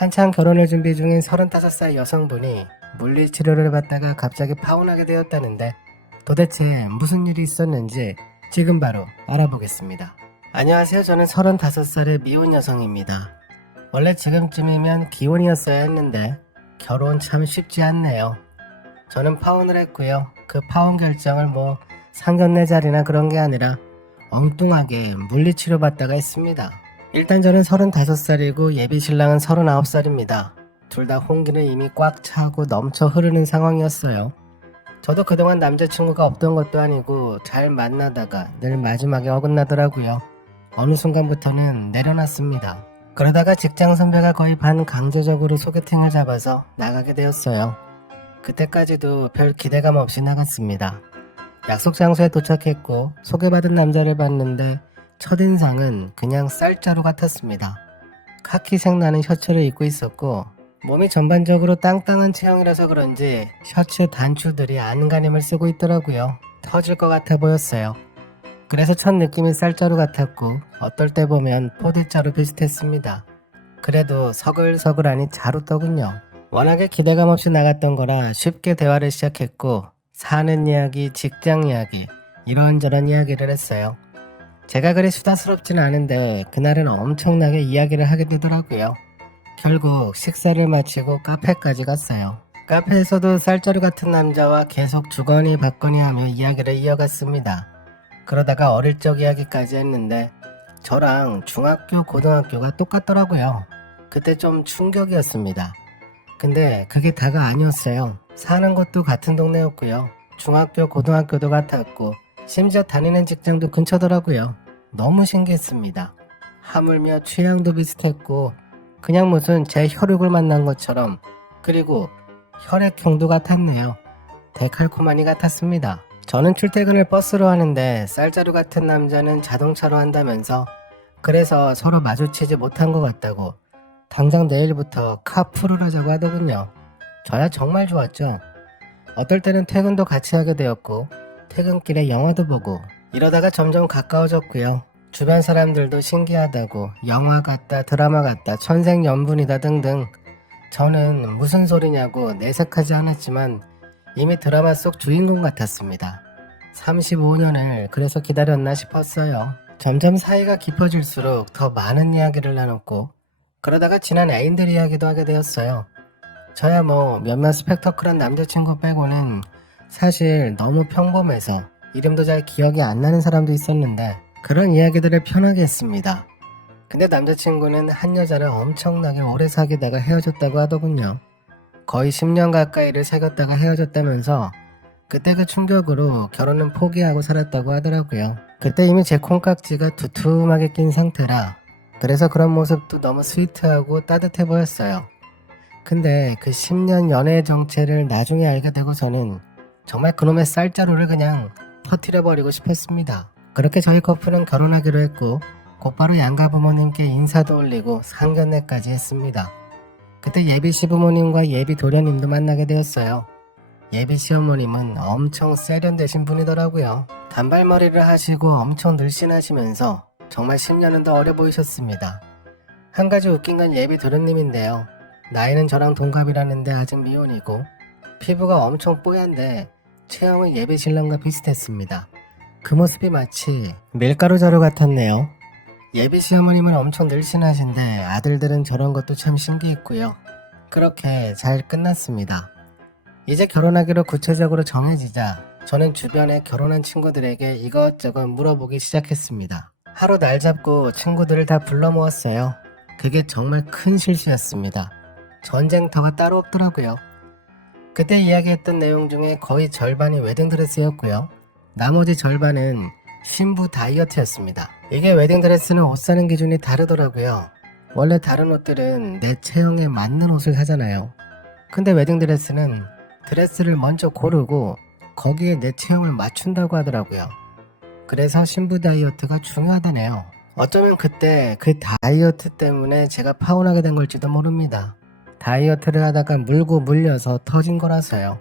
한창 결혼을 준비 중인 35살 여성분이 물리치료를 받다가 갑자기 파혼하게 되었다는데 도대체 무슨 일이 있었는지 지금 바로 알아보겠습니다. 안녕하세요. 저는 35살의 미혼 여성입니다. 원래 지금쯤이면 기혼이었어야 했는데 결혼 참 쉽지 않네요. 저는 파혼을 했고요. 그 파혼 결정을 상견례자리나 그런 게 아니라 엉뚱하게 물리치료 받다가 했습니다. 일단 저는 35살이고 예비 신랑은 39살입니다. 둘 다 홍기는 이미 꽉 차고 넘쳐 흐르는 상황이었어요. 저도 그동안 남자친구가 없던 것도 아니고 잘 만나다가 늘 마지막에 어긋나더라고요. 어느 순간부터는 내려놨습니다. 그러다가 직장 선배가 거의 반강제적으로 소개팅을 잡아서 나가게 되었어요. 그때까지도 별 기대감 없이 나갔습니다. 약속 장소에 도착했고 소개받은 남자를 봤는데 첫인상은 그냥 쌀자루 같았습니다. 카키색 나는 셔츠를 입고 있었고 몸이 전반적으로 땅땅한 체형이라서 그런지 셔츠 단추들이 안간힘을 쓰고 있더라고요. 터질 것 같아 보였어요. 그래서 첫 느낌이 쌀자루 같았고 어떨 때 보면 포대자루 비슷했습니다. 그래도 서글서글하니 자루더군요. 워낙에 기대감 없이 나갔던 거라 쉽게 대화를 시작했고 사는 이야기, 직장 이야기, 이런저런 이야기를 했어요. 제가 그리 수다스럽진 않은데 그날은 엄청나게 이야기를 하게 되더라고요. 결국 식사를 마치고 카페까지 갔어요. 카페에서도 쌀자루 같은 남자와 계속 주거니 받거니 하며 이야기를 이어갔습니다. 그러다가 어릴 적 이야기까지 했는데 저랑 중학교, 고등학교가 똑같더라고요. 그때 좀 충격이었습니다. 근데 그게 다가 아니었어요. 사는 곳도 같은 동네였고요. 중학교, 고등학교도 같았고 심지어 다니는 직장도 근처더라고요. 너무 신기했습니다. 하물며 취향도 비슷했고 그냥 무슨 제 혈육을 만난 것처럼 그리고 혈액형도 같았네요. 데칼코마니 같았습니다. 저는 출퇴근을 버스로 하는데 쌀자루 같은 남자는 자동차로 한다면서 그래서 서로 마주치지 못한 것 같다고 당장 내일부터 카풀을 하자고 하더군요. 저야 정말 좋았죠. 어떨 때는 퇴근도 같이 하게 되었고 퇴근길에 영화도 보고 이러다가 점점 가까워졌고요. 주변 사람들도 신기하다고 영화 같다, 드라마 같다, 천생연분이다 등등. 저는 무슨 소리냐고 내색하지 않았지만 이미 드라마 속 주인공 같았습니다. 35년을 그래서 기다렸나 싶었어요. 점점 사이가 깊어질수록 더 많은 이야기를 나눴고 그러다가 지난 애인들 이야기도 하게 되었어요. 저야 몇몇 스펙터클한 남자친구 빼고는 사실 너무 평범해서 이름도 잘 기억이 안 나는 사람도 있었는데 그런 이야기들을 편하게 했습니다. 근데 남자친구는 한 여자를 엄청나게 오래 사귀다가 헤어졌다고 하더군요. 거의 10년 가까이를 사귀었다가 헤어졌다면서 그때 그 충격으로 결혼은 포기하고 살았다고 하더라고요. 그때 이미 제 콩깍지가 두툼하게 낀 상태라 그래서 그런 모습도 너무 스위트하고 따뜻해 보였어요. 근데 그 10년 연애의 정체를 나중에 알게 되고서는 정말 그놈의 쌀자루를 그냥 터뜨려버리고 싶었습니다. 그렇게 저희 커플은 결혼하기로 했고 곧바로 양가 부모님께 인사도 올리고 상견례까지 했습니다. 그때 예비 시부모님과 예비 도련님도 만나게 되었어요. 예비 시어머님은 엄청 세련되신 분이더라고요. 단발머리를 하시고 엄청 늘씬하시면서 정말 10년은 더 어려 보이셨습니다. 한 가지 웃긴 건 예비 도련님인데요. 나이는 저랑 동갑이라는데 아직 미혼이고 피부가 엄청 뽀얀데 체형은 예비 신랑과 비슷했습니다. 그 모습이 마치 밀가루 자루 같았네요. 예비 시어머님은 엄청 늘씬하신데 아들들은 저런 것도 참 신기했고요. 그렇게 잘 끝났습니다. 이제 결혼하기로 구체적으로 정해지자 저는 주변에 결혼한 친구들에게 이것저것 물어보기 시작했습니다. 하루 날 잡고 친구들을 다 불러 모았어요. 그게 정말 큰 실수였습니다. 전쟁터가 따로 없더라고요. 그때 이야기했던 내용 중에 거의 절반이 웨딩드레스였고요. 나머지 절반은 신부 다이어트였습니다. 이게 웨딩드레스는 옷 사는 기준이 다르더라고요. 원래 다른 옷들은 내 체형에 맞는 옷을 사잖아요. 근데 웨딩드레스는 드레스를 먼저 고르고 거기에 내 체형을 맞춘다고 하더라고요. 그래서 신부 다이어트가 중요하다네요. 어쩌면 그때 그 다이어트 때문에 제가 파혼하게 된 걸지도 모릅니다. 다이어트를 하다가 물고 물려서 터진 거라서요.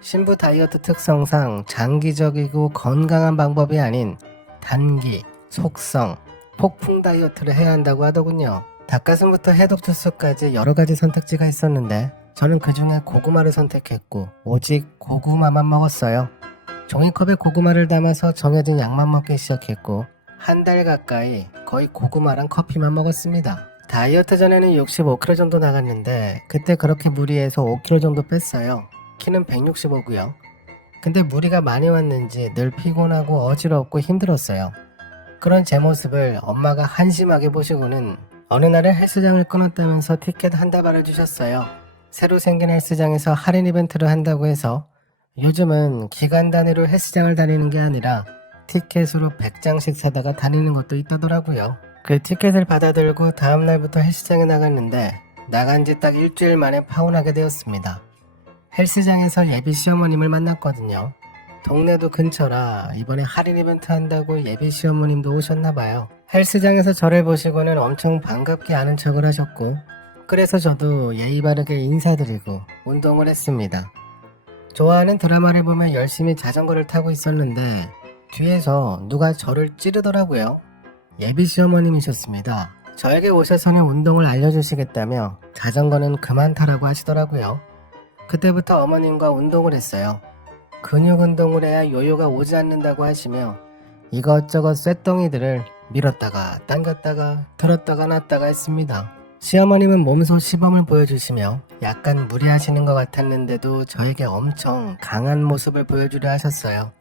신부 다이어트 특성상 장기적이고 건강한 방법이 아닌 단기, 속성, 폭풍 다이어트를 해야 한다고 하더군요. 닭가슴부터 해독 주스까지 여러가지 선택지가 있었는데 저는 그 중에 고구마를 선택했고 오직 고구마만 먹었어요. 종이컵에 고구마를 담아서 정해진 양만 먹기 시작했고 한 달 가까이 거의 고구마랑 커피만 먹었습니다. 다이어트 전에는 65kg 정도 나갔는데 그때 그렇게 무리해서 5kg 정도 뺐어요. 키는 165고요. 근데 무리가 많이 왔는지 늘 피곤하고 어지럽고 힘들었어요. 그런 제 모습을 엄마가 한심하게 보시고는 어느 날에 헬스장을 끊었다면서 티켓 한 다발을 주셨어요. 새로 생긴 헬스장에서 할인 이벤트를 한다고 해서 요즘은 기간 단위로 헬스장을 다니는 게 아니라 티켓으로 100장씩 사다가 다니는 것도 있다더라고요. 그 티켓을 받아들고 다음날부터 헬스장에 나갔는데 나간 지 딱 일주일 만에 파혼하게 되었습니다. 헬스장에서 예비 시어머님을 만났거든요. 동네도 근처라 이번에 할인 이벤트 한다고 예비 시어머님도 오셨나봐요. 헬스장에서 저를 보시고는 엄청 반갑게 아는 척을 하셨고 그래서 저도 예의 바르게 인사드리고 운동을 했습니다. 좋아하는 드라마를 보며 열심히 자전거를 타고 있었는데 뒤에서 누가 저를 찌르더라고요. 예비 시어머님이셨습니다. 저에게 오셔서는 운동을 알려주시겠다며 자전거는 그만 타라고 하시더라고요. 그때부터 어머님과 운동을 했어요. 근육 운동을 해야 요요가 오지 않는다고 하시며 이것저것 쇳덩이들을 밀었다가 당겼다가 들었다가 놨다가 했습니다. 시어머님은 몸소 시범을 보여주시며 약간 무리하시는 것 같았는데도 저에게 엄청 강한 모습을 보여주려 하셨어요.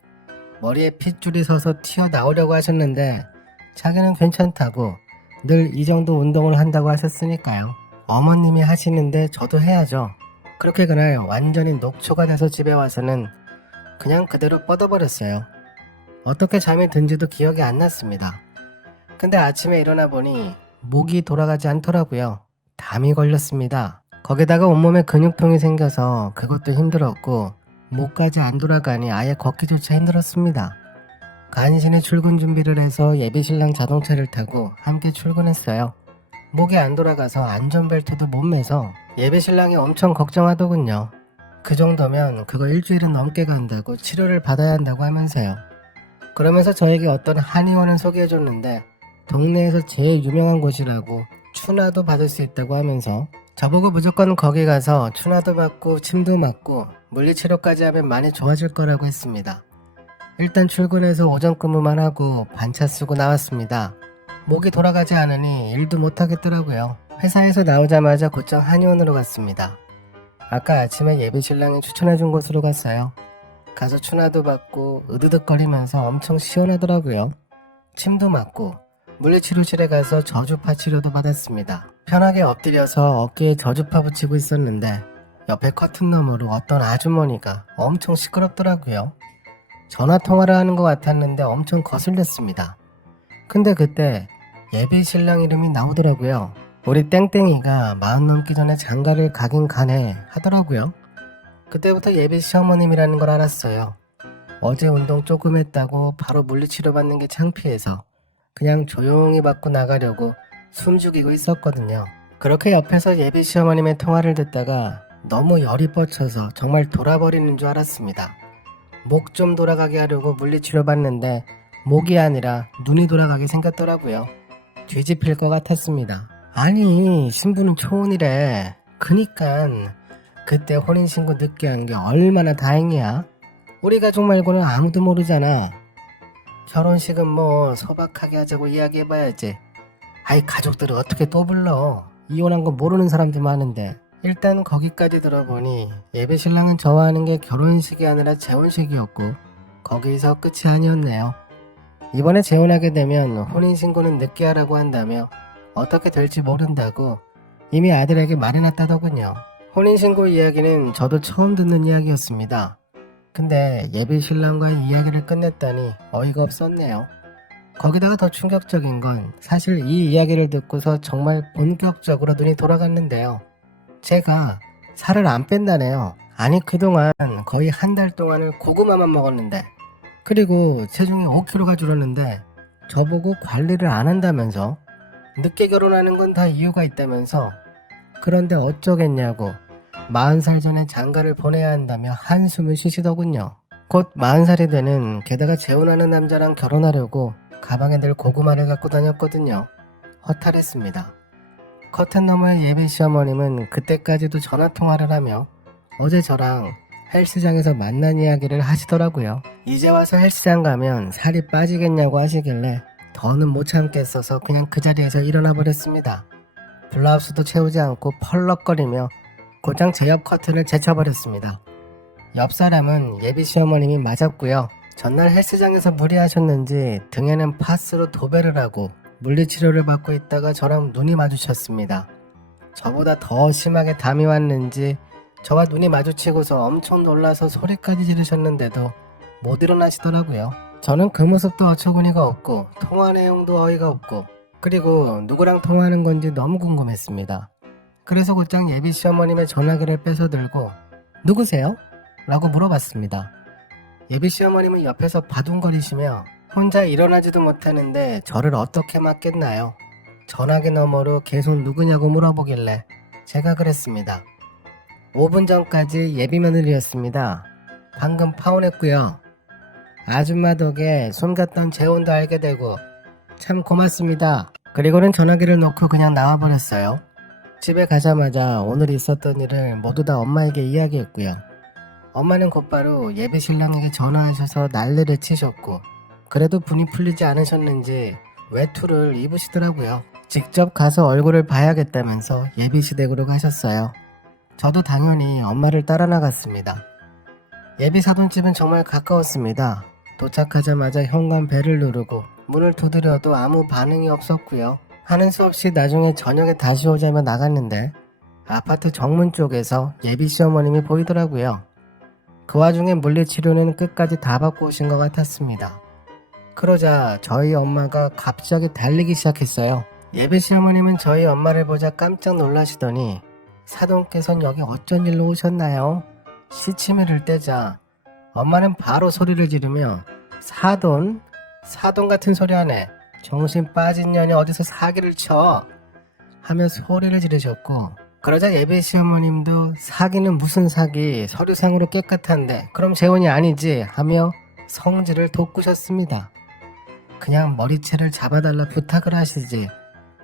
머리에 핏줄이 서서 튀어나오려고 하셨는데 자기는 괜찮다고 늘 이 정도 운동을 한다고 하셨으니까요. 어머님이 하시는데 저도 해야죠. 그렇게 그날 완전히 녹초가 돼서 집에 와서는 그냥 그대로 뻗어버렸어요. 어떻게 잠이 든지도 기억이 안 났습니다. 근데 아침에 일어나 보니 목이 돌아가지 않더라고요. 담이 걸렸습니다. 거기다가 온몸에 근육통이 생겨서 그것도 힘들었고 목까지 안 돌아가니 아예 걷기조차 힘들었습니다. 간신히 출근 준비를 해서 예비신랑 자동차를 타고 함께 출근했어요. 목이 안 돌아가서 안전벨트도 못 매서 예비신랑이 엄청 걱정하더군요. 그 정도면 그거 일주일은 넘게 간다고 치료를 받아야 한다고 하면서요. 그러면서 저에게 어떤 한의원을 소개해줬는데 동네에서 제일 유명한 곳이라고 추나도 받을 수 있다고 하면서 저보고 무조건 거기 가서 추나도 받고 침도 맞고 물리치료까지 하면 많이 좋아질 거라고 했습니다. 일단 출근해서 오전 근무만 하고 반차 쓰고 나왔습니다. 목이 돌아가지 않으니 일도 못하겠더라고요. 회사에서 나오자마자 곧장 한의원으로 갔습니다. 아까 아침에 예비신랑이 추천해준 곳으로 갔어요. 가서 추나도 받고 으드득거리면서 엄청 시원하더라고요. 침도 맞고 물리치료실에 가서 저주파 치료도 받았습니다. 편하게 엎드려서 어깨에 저주파 붙이고 있었는데 옆에 커튼 너머로 어떤 아주머니가 엄청 시끄럽더라고요. 전화통화를 하는 것 같았는데 엄청 거슬렸습니다. 근데 그때 예비 신랑 이름이 나오더라고요. 우리 땡땡이가 40 넘기 전에 장가를 가긴 가네 하더라고요. 그때부터 예비 시어머님이라는 걸 알았어요. 어제 운동 조금 했다고 바로 물리치료 받는 게 창피해서 그냥 조용히 받고 나가려고 숨 죽이고 있었거든요. 그렇게 옆에서 예비 시어머님의 통화를 듣다가 너무 열이 뻗쳐서 정말 돌아버리는 줄 알았습니다. 목 좀 돌아가게 하려고 물리치료 받는데 목이 아니라 눈이 돌아가게 생겼더라고요. 뒤집힐 것 같았습니다. 아니 신부는 초혼이래. 그니깐 그때 혼인신고 늦게 한 게 얼마나 다행이야. 우리 가족 말고는 아무도 모르잖아. 결혼식은 뭐 소박하게 하자고 이야기해봐야지. 아이 가족들을 어떻게 또 불러. 이혼한 거 모르는 사람도 많은데. 일단 거기까지 들어보니 예비신랑은 저와 하는 게 결혼식이 아니라 재혼식이었고 거기서 끝이 아니었네요. 이번에 재혼하게 되면 혼인신고는 늦게 하라고 한다며 어떻게 될지 모른다고 이미 아들에게 말해놨다더군요. 혼인신고 이야기는 저도 처음 듣는 이야기였습니다. 근데 예비신랑과의 이야기를 끝냈다니 어이가 없었네요. 거기다가 더 충격적인 건 사실 이 이야기를 듣고서 정말 본격적으로 눈이 돌아갔는데요. 제가 살을 안 뺀다네요. 아니 그동안 거의 한 달 동안을 고구마만 먹었는데 그리고 체중이 5kg가 줄었는데 저보고 관리를 안 한다면서 늦게 결혼하는 건 다 이유가 있다면서 그런데 어쩌겠냐고 40살 전에 장가를 보내야 한다며 한숨을 쉬시더군요. 곧 40살이 되는 게다가 재혼하는 남자랑 결혼하려고 가방에 늘 고구마를 갖고 다녔거든요. 허탈했습니다. 커튼 너머의 예비 시어머님은 그때까지도 전화통화를 하며 어제 저랑 헬스장에서 만난 이야기를 하시더라고요. 이제 와서 헬스장 가면 살이 빠지겠냐고 하시길래 더는 못 참겠어서 그냥 그 자리에서 일어나 버렸습니다. 블라우스도 채우지 않고 펄럭거리며 곧장 제 옆 커튼을 제쳐버렸습니다. 옆 사람은 예비 시어머님이 맞았고요. 전날 헬스장에서 무리하셨는지 등에는 파스로 도배를 하고 물리치료를 받고 있다가 저랑 눈이 마주쳤습니다. 저보다 더 심하게 담이 왔는지 저와 눈이 마주치고서 엄청 놀라서 소리까지 지르셨는데도 못 일어나시더라고요. 저는 그 모습도 어처구니가 없고 통화 내용도 어이가 없고 그리고 누구랑 통화하는 건지 너무 궁금했습니다. 그래서 곧장 예비 시어머님의 전화기를 뺏어들고 누구세요? 라고 물어봤습니다. 예비 시어머님은 옆에서 바둥거리시며 혼자 일어나지도 못하는데 저를 어떻게 맞겠나요? 전화기 너머로 계속 누구냐고 물어보길래 제가 그랬습니다. 5분 전까지 예비 며느리였습니다. 방금 파혼했고요. 아줌마 덕에 손 갔던 재혼도 알게 되고 참 고맙습니다. 그리고는 전화기를 놓고 그냥 나와버렸어요. 집에 가자마자 오늘 있었던 일을 모두 다 엄마에게 이야기했고요. 엄마는 곧바로 예비 신랑에게 전화하셔서 난리를 치셨고 그래도 분이 풀리지 않으셨는지 외투를 입으시더라고요. 직접 가서 얼굴을 봐야겠다면서 예비 시댁으로 가셨어요. 저도 당연히 엄마를 따라 나갔습니다. 예비 사돈집은 정말 가까웠습니다. 도착하자마자 현관 벨을 누르고 문을 두드려도 아무 반응이 없었고요. 하는 수 없이 나중에 저녁에 다시 오자며 나갔는데 아파트 정문 쪽에서 예비 시어머님이 보이더라고요. 그 와중에 물리치료는 끝까지 다 받고 오신 것 같았습니다. 그러자 저희 엄마가 갑자기 달리기 시작했어요. 예비 시어머님은 저희 엄마를 보자 깜짝 놀라시더니 사돈께선 여기 어쩐 일로 오셨나요? 시치미를 떼자 엄마는 바로 소리를 지르며 사돈 같은 소리 하네. 정신 빠진 년이 어디서 사기를 쳐 하며 소리를 지르셨고 그러자 예비 시어머님도 사기는 무슨 사기 서류상으로 깨끗한데 그럼 재혼이 아니지 하며 성질을 돋구셨습니다. 그냥 머리채를 잡아달라 부탁을 하시지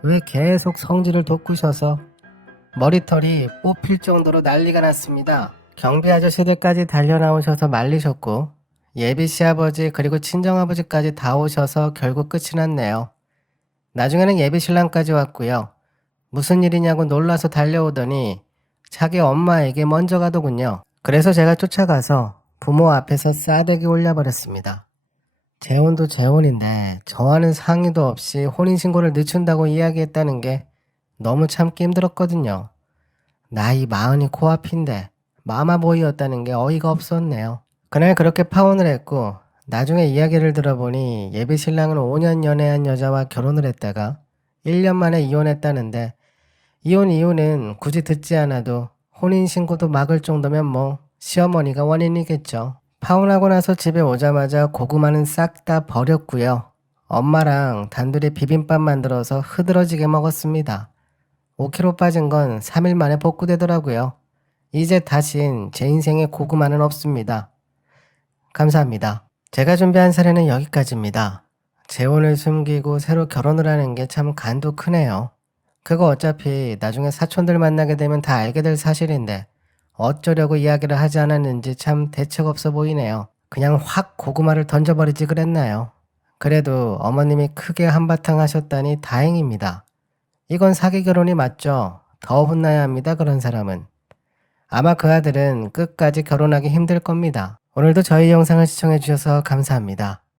왜 계속 성질을 돋구셔서 머리털이 뽑힐 정도로 난리가 났습니다. 경비 아저씨들까지 달려나오셔서 말리셨고 예비 시아버지 그리고 친정아버지까지 다 오셔서 결국 끝이 났네요. 나중에는 예비 신랑까지 왔고요. 무슨 일이냐고 놀라서 달려오더니 자기 엄마에게 먼저 가더군요. 그래서 제가 쫓아가서 부모 앞에서 싸대기 올려버렸습니다. 재혼도 재혼인데 저와는 상의도 없이 혼인신고를 늦춘다고 이야기했다는 게 너무 참기 힘들었거든요. 나이 40이 코앞인데 마마보이였다는 게 어이가 없었네요. 그날 그렇게 파혼을 했고 나중에 이야기를 들어보니 예비 신랑은 5년 연애한 여자와 결혼을 했다가 1년 만에 이혼했다는데 이혼 이유는 굳이 듣지 않아도 혼인신고도 막을 정도면 뭐 시어머니가 원인이겠죠. 파혼하고 나서 집에 오자마자 고구마는 싹 다 버렸고요. 엄마랑 단둘이 비빔밥 만들어서 흐드러지게 먹었습니다. 5kg 빠진 건 3일 만에 복구되더라고요. 이제 다신 제 인생에 고구마는 없습니다. 감사합니다. 제가 준비한 사례는 여기까지입니다. 재혼을 숨기고 새로 결혼을 하는 게 참 간도 크네요. 그거 어차피 나중에 사촌들 만나게 되면 다 알게 될 사실인데 어쩌려고 이야기를 하지 않았는지 참 대책 없어 보이네요. 그냥 확 고구마를 던져버리지 그랬나요? 그래도 어머님이 크게 한바탕 하셨다니 다행입니다. 이건 사기 결혼이 맞죠? 더 혼나야 합니다. 그런 사람은. 아마 그 아들은 끝까지 결혼하기 힘들 겁니다. 오늘도 저희 영상을 시청해주셔서 감사합니다.